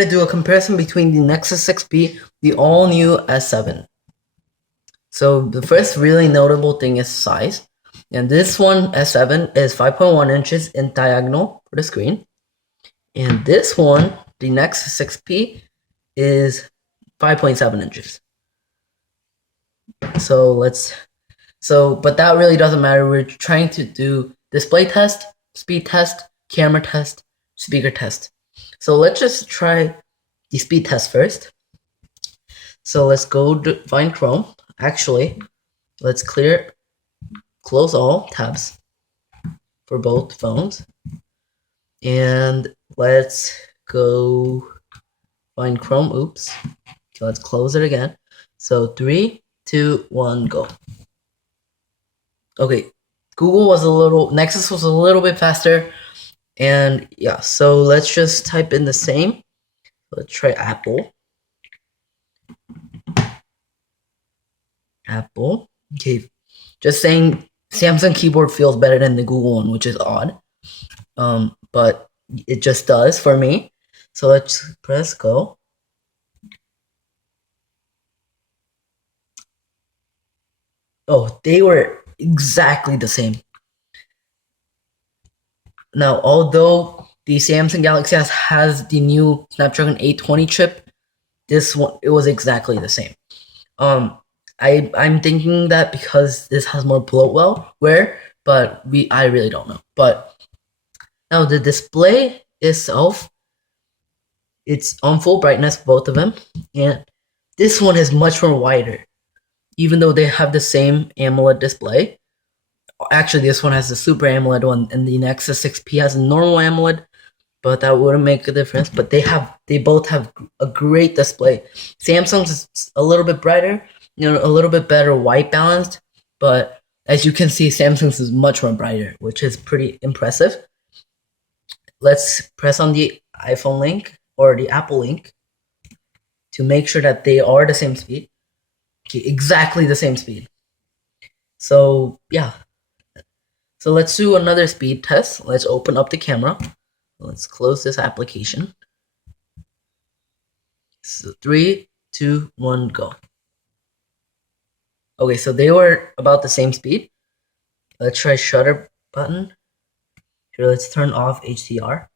To do a comparison between the Nexus 6P, the all-new S7. So the first really notable thing is size. And this one, S7, is 5.1 inches in diagonal for the screen. And this one, the Nexus 6P, is 5.7 inches. But that really doesn't matter. We're trying to do display test, speed test, camera test, speaker test. So let's just try the speed test first. So let's go to find Chrome. Actually, let's close all tabs for both phones. And let's go find Chrome. Oops. Okay, let's close it again. So 3, 2, 1, go. Okay, Nexus was a little bit faster. And yeah, so let's just type in the same. Let's try Apple. Okay, just saying Samsung keyboard feels better than the Google one, which is odd. But it just does for me. So let's press go. Oh, they were exactly the same. Now, although the Samsung Galaxy S has the new Snapdragon 820 chip, this one, it was exactly the same. I'm thinking that because this has more bloatware, but I really don't know. But now the display itself, it's on full brightness, both of them, and this one is much more wider, even though they have the same AMOLED display. Actually, this one has the Super AMOLED one, and the Nexus 6P has a normal AMOLED, but that wouldn't make a difference. But they both have a great display. Samsung's is a little bit brighter, a little bit better white balanced, but as you can see, Samsung's is much more brighter, which is pretty impressive. Let's press on the iPhone link or the Apple link to make sure that they are the same speed. Okay, exactly the same speed. So yeah. So let's do another speed test. Let's open up the camera. Let's close this application. So 3, 2, 1, go. Okay, so they were about the same speed. Let's try shutter button. Here, let's turn off HDR.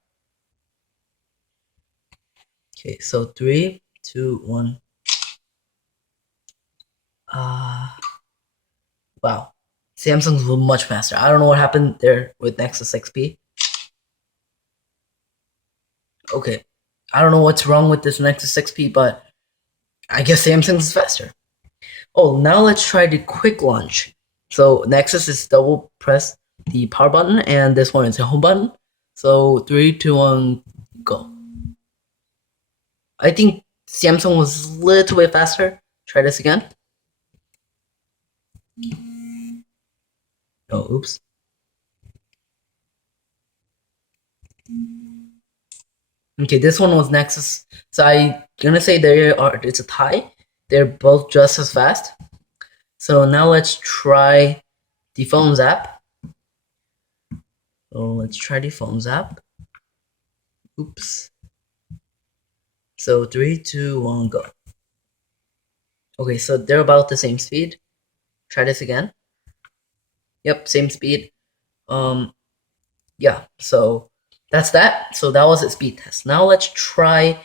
Okay, so 3, 2, 1. Wow. Samsung's were much faster. I don't know what happened there with Nexus 6P. Okay, I don't know what's wrong with this Nexus 6P, but I guess Samsung's is faster. Oh, now let's try the quick launch. So Nexus is double press the power button, and this one is the home button. So 3, 2, 1, go. I think Samsung was a little bit faster. Try this again. Oh, oops. Okay, this one was Nexus. So I'm gonna say it's a tie. They're both just as fast. So now let's try the Phones app. So let's try the Phones app. Oops. So 3, 2, 1, go. Okay, so they're about the same speed. Try this again. Yep, same speed. Yeah, so that's that. So that was a speed test. Now let's try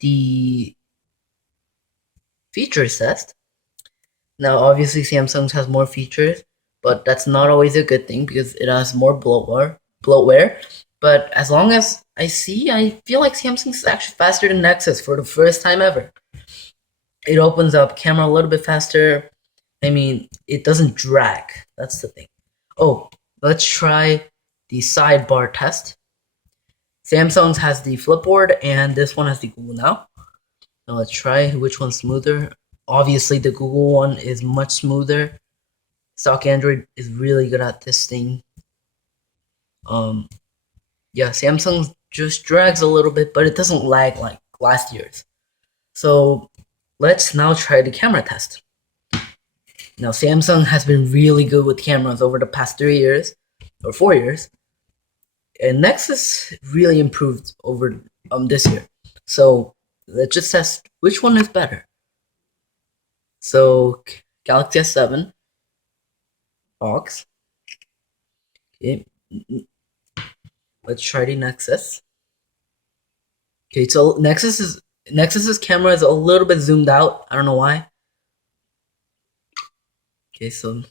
the features test. Now, obviously, Samsung has more features, but that's not always a good thing because it has more bloatware. But as long as I feel like Samsung is actually faster than Nexus for the first time ever. It opens up camera a little bit faster. I mean, it doesn't drag. That's the thing. Oh, let's try the sidebar test. Samsung's has the Flipboard, and this one has the Google Now. Now let's try which one's smoother. Obviously, the Google one is much smoother. Stock Android is really good at this thing. Yeah, Samsung just drags a little bit, but it doesn't lag like last year's. So let's now try the camera test. Now, Samsung has been really good with cameras over the past 3 years or 4 years, and Nexus really improved over this year. So let's just test which one is better. So Galaxy S7 box. Okay, let's try the Nexus. Okay, so Nexus's camera is a little bit zoomed out. I don't know why. Okay, so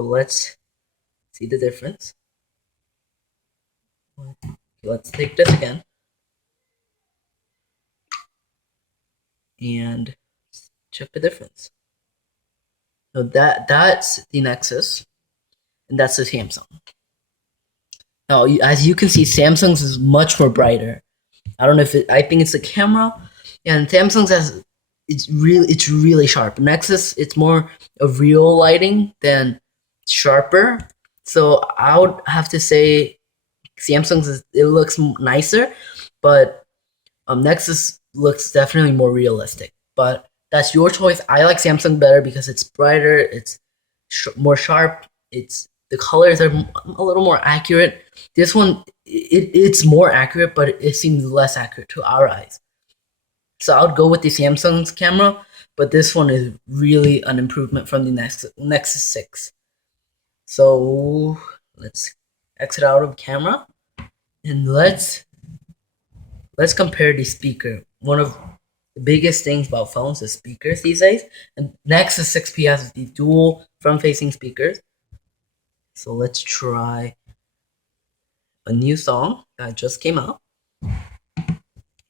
let's see the difference. Okay, let's take this again. And check the difference. So that's the Nexus, and that's the Samsung. Now, as you can see, Samsung's is much more brighter. I don't know if I think it's the camera, and Samsung's it's really sharp. Nexus, it's more of real lighting than sharper. So I would have to say Samsung's it looks nicer, but Nexus looks definitely more realistic. But that's your choice. I like Samsung better because it's brighter, it's more sharp. The colors are a little more accurate. This one, it's more accurate, but it seems less accurate to our eyes. So I would go with the Samsung's camera, but this one is really an improvement from the Nexus 6. So let's exit out of camera and let's compare the speaker. One of the biggest things about phones is speakers these days, and Nexus 6P has the dual front-facing speakers. So let's try a new song that just came out,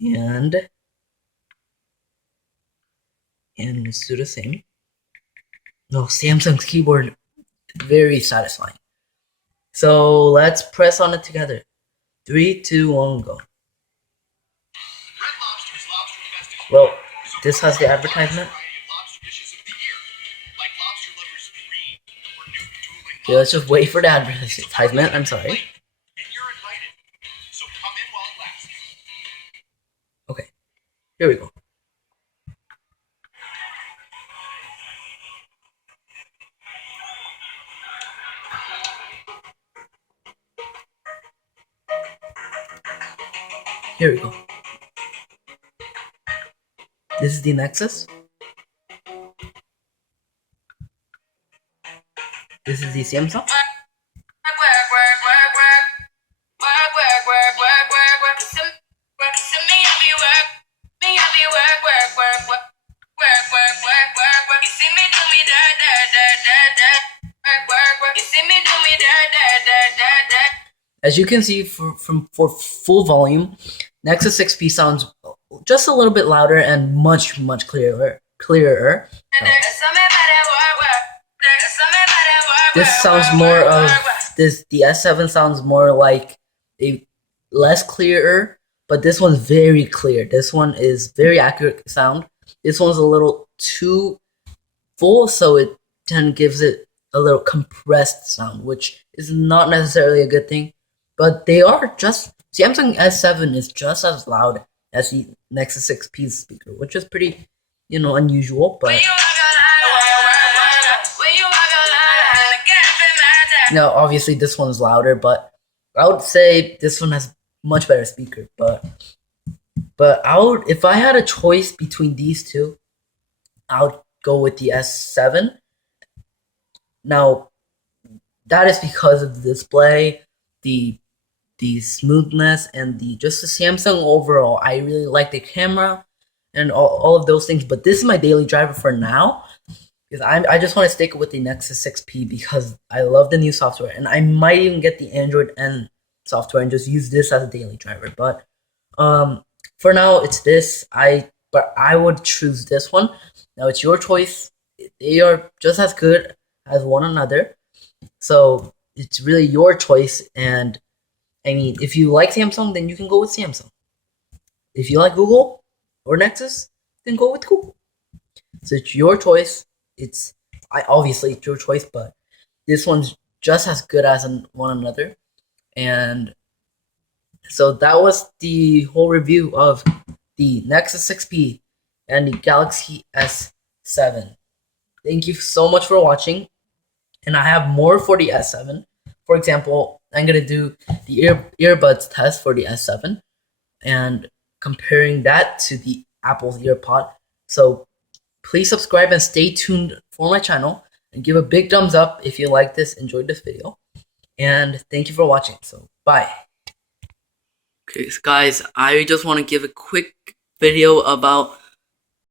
and let's do the same. No, Samsung's keyboard, very satisfying. So let's press on it together. 3, 2, 1, go. Well, this has the advertisement. Okay, let's just wait for the advertisement. I'm sorry. Okay, here we go. Here we go. This is the Nexus. This is the Samsung. As you can see, for full volume, Nexus 6P sounds just a little bit louder and much clearer. This sounds more of this. The S7 sounds more like a less clearer, but this one's very clear. This one is very accurate sound. This one's a little too full, so it then gives it a little compressed sound, which is not necessarily a good thing. But they are just Samsung S7 is just as loud as the Nexus 6P speaker, which is pretty, unusual. But now, obviously, this one's louder, but I would say this one has much better speaker. But if I had a choice between these two, I would go with the S7. Now, that is because of the display, the smoothness, and just the Samsung overall. I really like the camera and all of those things, but this is my daily driver for now because I just want to stick with the Nexus 6P because I love the new software, and I might even get the Android N software and just use this as a daily driver. But for now, it's this. But I would choose this one. Now it's your choice. They are just as good as one another, so it's really your choice. And I mean, if you like Samsung, then you can go with Samsung. If you like Google or Nexus, then go with Google. So it's your choice. Obviously it's your choice, but this one's just as good as one another. And so that was the whole review of the Nexus 6P and the Galaxy S7. Thank you so much for watching. And I have more for the S7. For example, I'm gonna do the earbuds test for the S7 and comparing that to the Apple's EarPod. So please subscribe and stay tuned for my channel and give a big thumbs up if you like this, enjoyed this video. And thank you for watching. So bye. Okay, so guys, I just want to give a quick video about